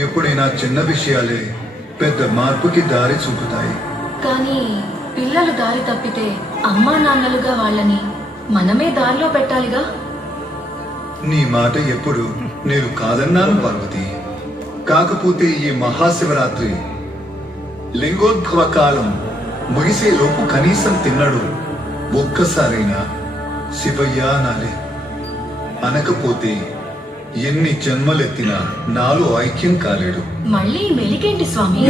ఎప్పుడైనా చిన్న విషయాలే పెద్ద మార్పుకి దారి చూపుతాయి. కానీ పిల్లలు దారి తప్పితే అమ్మా నాన్నలుగా వాళ్ళని మనమే దారిలో పెట్టాలిగా. నీ మాట ఎప్పుడు నేను కాదన్నాను పార్వతి. కాకపోతే ఈ మహాశివరాత్రి లింగోద్భవ కాలం ముగిసే లోపు కనీసం తిన్నడు ఒక్కసారైనా శివయ్య అనాలే. అనకపోతే ఎన్ని జన్మలెత్తినా నాలో ఐక్యం కాలేడు. మళ్ళీ మెలికేంటి స్వామి?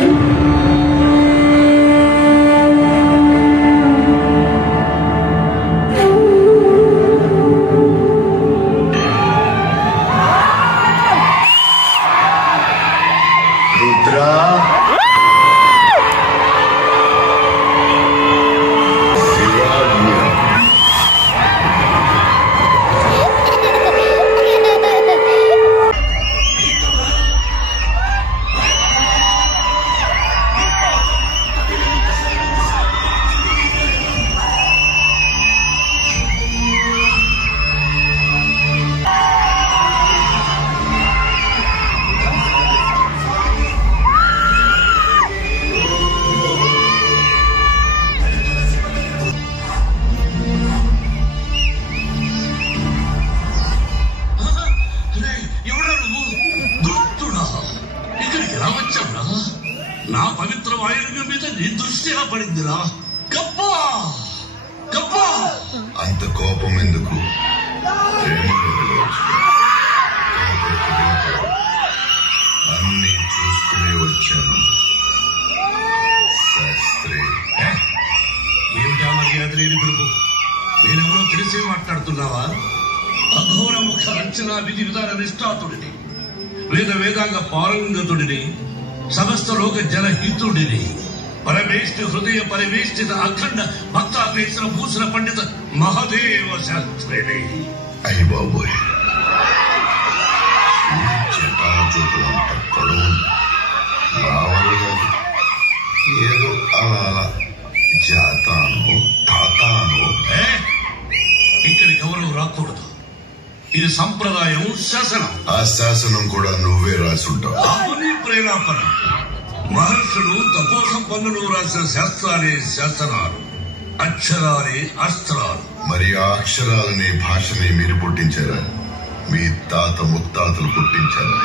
నా పవిత్ర వాయువ్యం మీద నీ దృష్టి పడిందిరా. గప్పా గప్పా, అంత కోపం ఎందుకు? అన్ని చూసుకునే వచ్చాను శాస్త్రి. ఏమిటా మర్యాద లేని పిలుపు? నేనెవరో తెలిసే మాట్లాడుతున్నావా? అఘోర ముఖ రచన విధి విధాన నిష్ఠాతుడిని, వేదాంగ పారంగతుడిని, సమస్త లోక జనహితుడిని, పరమేష్ఠి హృదయ పరివేష్టిత అఖండ భక్తాపేక్షణ భూషణ పండిత మహదేవ శాస్త్రిని. అయ్యి బాబోయ్, జటాజుటంత పొడవు రావాలి. ఏదో అలా అలా జాతాను తాతాను. ఇక్కడికి ఎవరు రాకూడదు. ఇది సంప్రదాయం, శాసనం. ఆ శాసనం కూడా నువ్వే రాసుంటావు. ప్రేరాపణ. మహర్షులు తపోసంపన్నులు రాసిన శాస్త్రాలే శాసనాలు, అక్షరాలే అస్త్రాలు. మరి ఆ అక్షరాలని భాషని మీరు పుట్టించారా? మీ తాత ముత్తాతలు పుట్టించారా?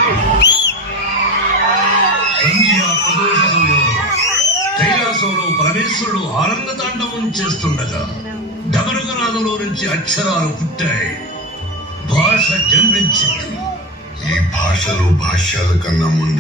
కైలాసంలో పరమేశ్వరుడు ఆనంద తాండవం చేస్తుండగా డమరుగనాథంలో నుంచి అక్షరాలు పుట్టాయి, భాష జన్మించింది. ఈ భాషలు భాష్యాల కన్నా ముందు